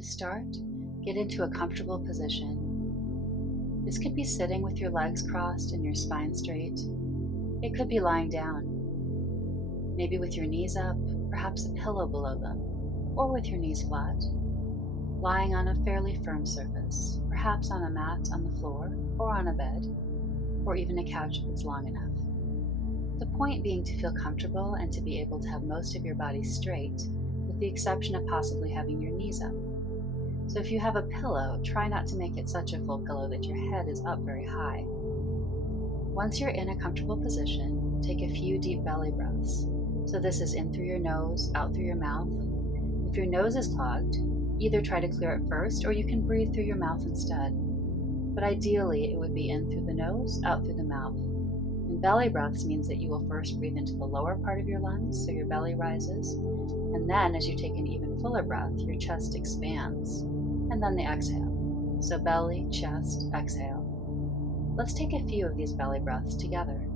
To start, get into a comfortable position. This could be sitting with your legs crossed and your spine straight. It could be lying down, maybe with your knees up, perhaps a pillow below them, or with your knees flat, lying on a fairly firm surface, perhaps on a mat on the floor, or on a bed, or even a couch if it's long enough. The point being to feel comfortable and to be able to have most of your body straight, with the exception of possibly having your knees up. So if you have a pillow, try not to make it such a full pillow that your head is up very high. Once you're in a comfortable position, take a few deep belly breaths. So this is in through your nose, out through your mouth. If your nose is clogged, either try to clear it first or you can breathe through your mouth instead. But ideally, it would be in through the nose, out through the mouth. And belly breaths means that you will first breathe into the lower part of your lungs, so your belly rises. And then as you take an even fuller breath, your chest expands. And then the exhale. So belly, chest, exhale. Let's take a few of these belly breaths together.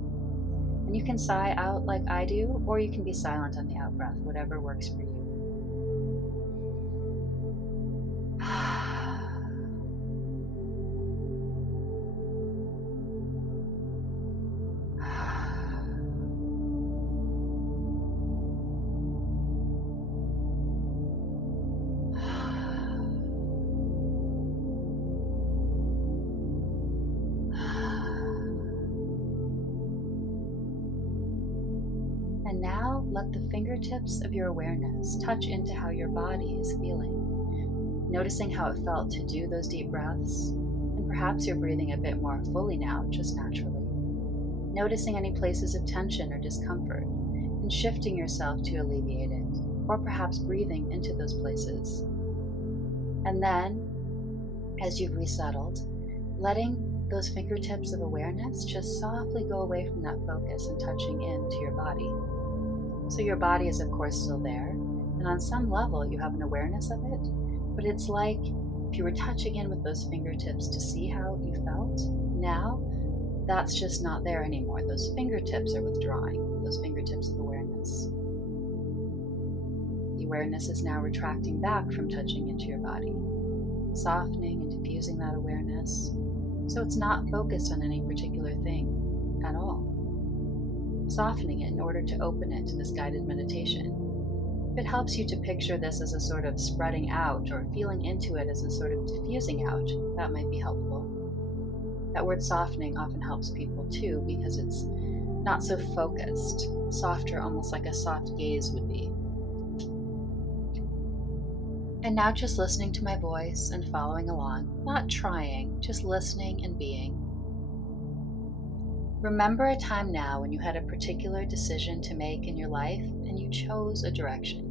And you can sigh out like I do, or you can be silent on the out breath, whatever works for you. And now let the fingertips of your awareness touch into how your body is feeling, noticing how it felt to do those deep breaths, and perhaps you're breathing a bit more fully now, just naturally. Noticing any places of tension or discomfort, and shifting yourself to alleviate it, or perhaps breathing into those places. And then, as you've resettled, letting those fingertips of awareness just softly go away from that focus and touching into your body. So your body is of course still there, and on some level you have an awareness of it, but it's like if you were touching in with those fingertips to see how you felt. Now, that's just not there anymore. Those fingertips are withdrawing, those fingertips of awareness. The awareness is now retracting back from touching into your body, softening and diffusing that awareness, so it's not focused on any particular thing at all. Softening it in order to open it to this guided meditation. If it helps you to picture this as a sort of spreading out or feeling into it as a sort of diffusing out, that might be helpful. That word softening often helps people too because it's not so focused, softer, almost like a soft gaze would be. And now just listening to my voice and following along, not trying, just listening and being. Remember a time now when you had a particular decision to make in your life and you chose a direction.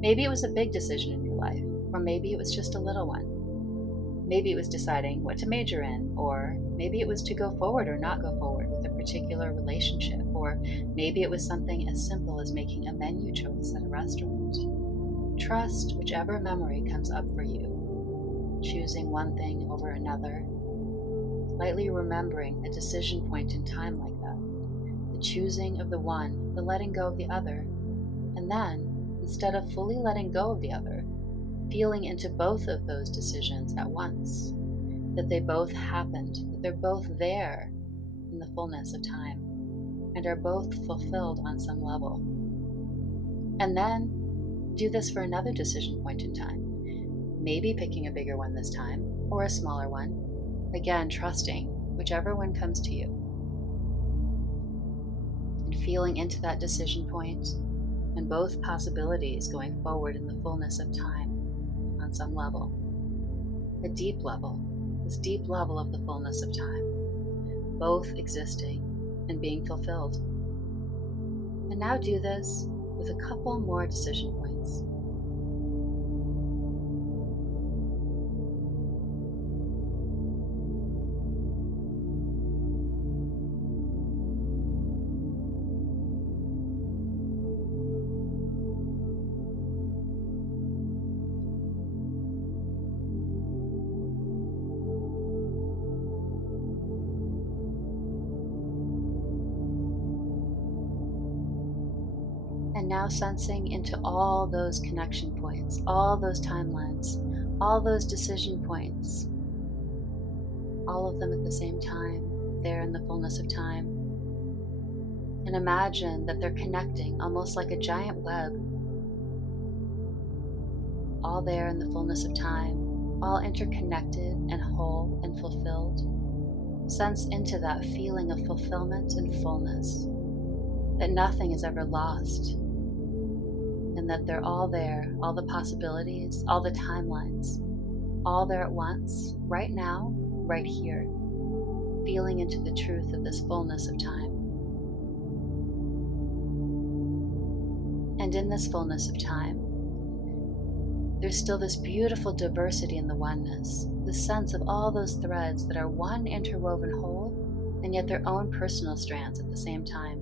Maybe it was a big decision in your life, or maybe it was just a little one. Maybe it was deciding what to major in, or maybe it was to go forward or not go forward with a particular relationship, or maybe it was something as simple as making a menu choice at a restaurant. Trust whichever memory comes up for you, choosing one thing over another, lightly remembering a decision point in time like that, the choosing of the one, the letting go of the other, and then, instead of fully letting go of the other, feeling into both of those decisions at once, that they both happened, that they're both there in the fullness of time, and are both fulfilled on some level. And then, do this for another decision point in time, maybe picking a bigger one this time, or a smaller one, again trusting whichever one comes to you, and feeling into that decision point and both possibilities going forward in the fullness of time on some level, a deep level, this deep level of the fullness of time, both existing and being fulfilled. And now do this with a couple more decision points. And now sensing into all those connection points, all those timelines, all those decision points, all of them at the same time, there in the fullness of time. And imagine that they're connecting almost like a giant web, all there in the fullness of time, all interconnected and whole and fulfilled. Sense into that feeling of fulfillment and fullness, that nothing is ever lost, and that they're all there, all the possibilities, all the timelines, all there at once, right now, right here, feeling into the truth of this fullness of time. And in this fullness of time, there's still this beautiful diversity in the oneness, the sense of all those threads that are one interwoven whole, and yet their own personal strands at the same time.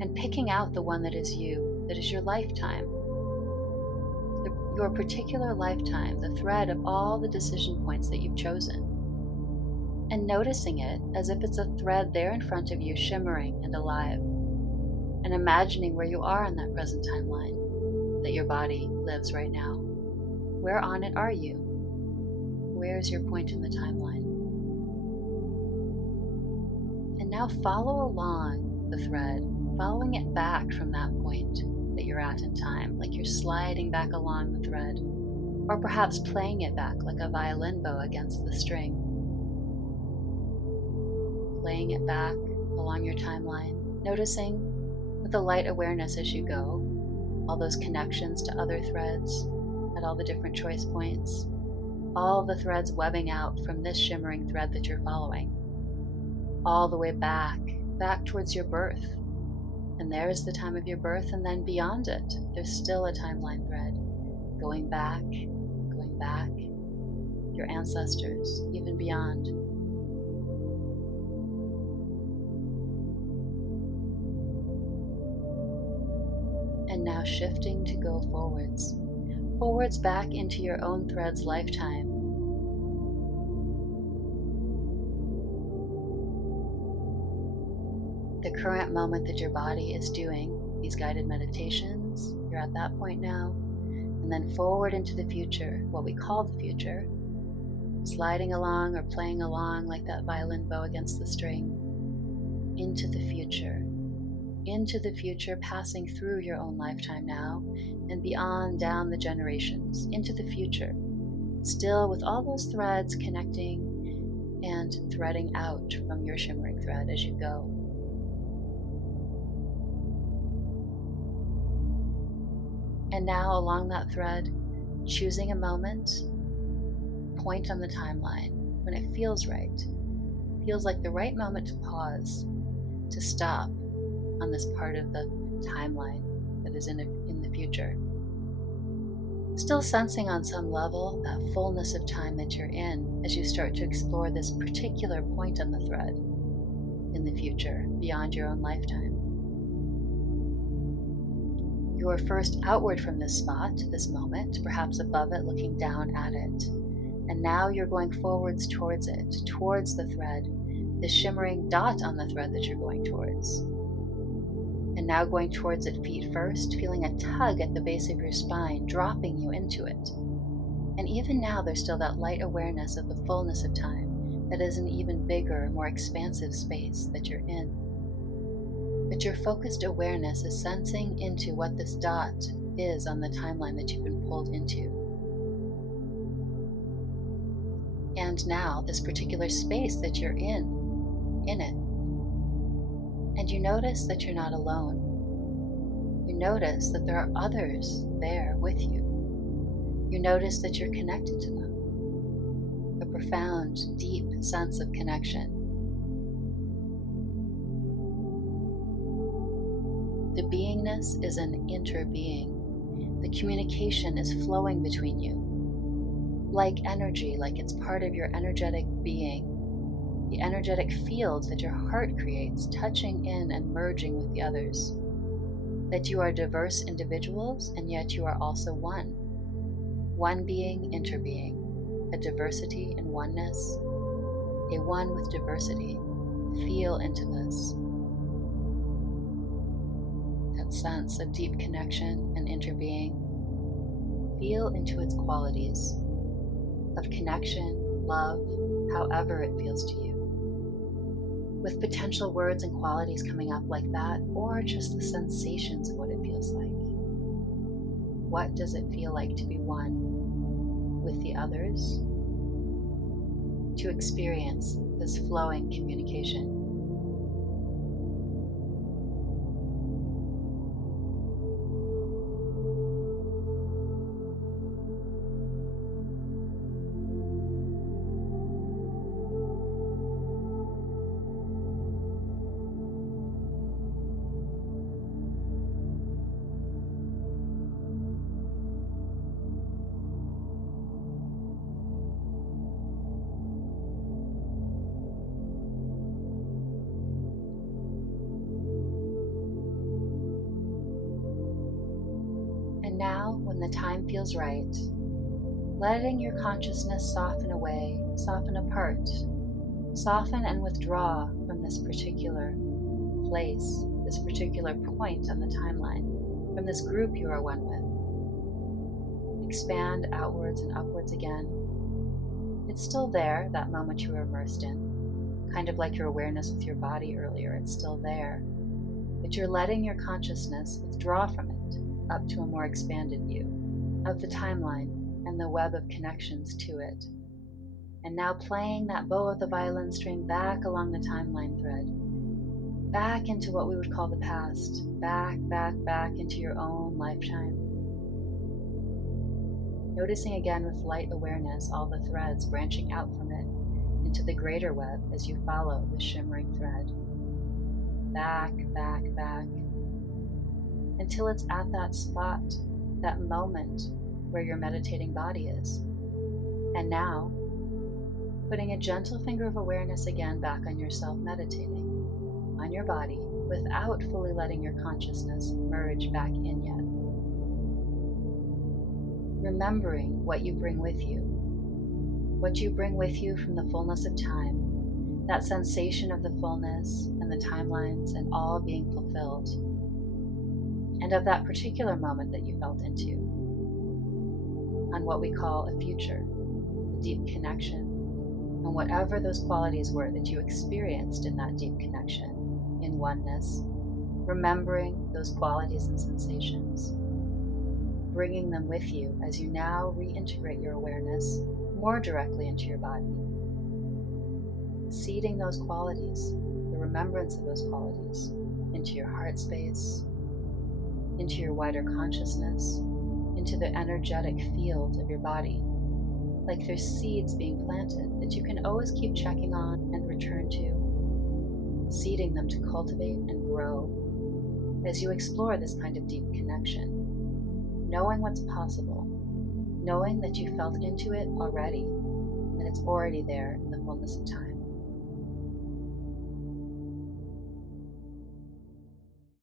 And picking out the one that is you, that is your lifetime, your particular lifetime, the thread of all the decision points that you've chosen, and noticing it as if it's a thread there in front of you, shimmering and alive, and imagining where you are in that present timeline that your body lives right now. Where on it are you? Where is your point in the timeline? And now follow along the thread, following it back from that point that you're at in time, like you're sliding back along the thread, or perhaps playing it back like a violin bow against the string. Playing it back along your timeline, noticing with a light awareness as you go, all those connections to other threads at all the different choice points, all the threads webbing out from this shimmering thread that you're following, all the way back towards your birth. And there's the time of your birth, and then beyond it, there's still a timeline thread, going back, your ancestors, even beyond. And now shifting to go forwards back into your own thread's lifetime. The current moment that your body is doing these guided meditations, you're at that point now, and then forward into the future, what we call the future, sliding along or playing along like that violin bow against the string, into the future, passing through your own lifetime now, and beyond, down the generations, into the future, still with all those threads connecting and threading out from your shimmering thread as you go. And now along that thread, choosing a moment, point on the timeline when it feels right, feels like the right moment to pause, to stop on this part of the timeline that is in the future. Still sensing on some level that fullness of time that you're in as you start to explore this particular point on the thread in the future, beyond your own lifetime. You are first outward from this spot, this moment, perhaps above it, looking down at it. And now you're going forwards towards it, towards the thread, the shimmering dot on the thread that you're going towards. And now going towards it feet first, feeling a tug at the base of your spine, dropping you into it. And even now there's still that light awareness of the fullness of time that is an even bigger, more expansive space that you're in. But your focused awareness is sensing into what this dot is on the timeline that you've been pulled into. And now this particular space that you're in it. And you notice that you're not alone. You notice that there are others there with you. You notice that you're connected to them. A profound, deep sense of connection. The beingness is an interbeing. The communication is flowing between you. Like energy, like it's part of your energetic being. The energetic field that your heart creates, touching in and merging with the others. That you are diverse individuals, and yet you are also one. One being, interbeing. A diversity in oneness. A one with diversity. Feel into this. That sense of deep connection and interbeing. feel into its qualities of connection, love, however it feels to you, with potential words and qualities coming up like that, or just the sensations of what it feels like. What does it feel like to be one with the others? To experience this flowing communication. And now, when the time feels right, letting your consciousness soften away, soften apart, soften and withdraw from this particular place, this particular point on the timeline, from this group you are one with. Expand outwards and upwards again. It's still there, that moment you were immersed in, kind of like your awareness with your body earlier, it's still there. But you're letting your consciousness withdraw from it, up to a more expanded view of the timeline and the web of connections to it. And now playing that bow of the violin string back along the timeline thread, back into what we would call the past, back into your own lifetime. Noticing again with light awareness all the threads branching out from it into the greater web as you follow the shimmering thread. Back, until it's at that spot, that moment where your meditating body is. And now, putting a gentle finger of awareness again back on yourself meditating, on your body, without fully letting your consciousness merge back in yet. Remembering what you bring with you. What you bring with you from the fullness of time, that sensation of the fullness and the timelines and all being fulfilled, and of that particular moment that you felt into, on what we call a future, a deep connection, and whatever those qualities were that you experienced in that deep connection, in oneness, remembering those qualities and sensations, bringing them with you as you now reintegrate your awareness more directly into your body, seeding those qualities, the remembrance of those qualities, into your heart space, into your wider consciousness, into the energetic field of your body, like there's seeds being planted that you can always keep checking on and return to, seeding them to cultivate and grow as you explore this kind of deep connection, knowing what's possible, knowing that you felt into it already, that it's already there in the fullness of time.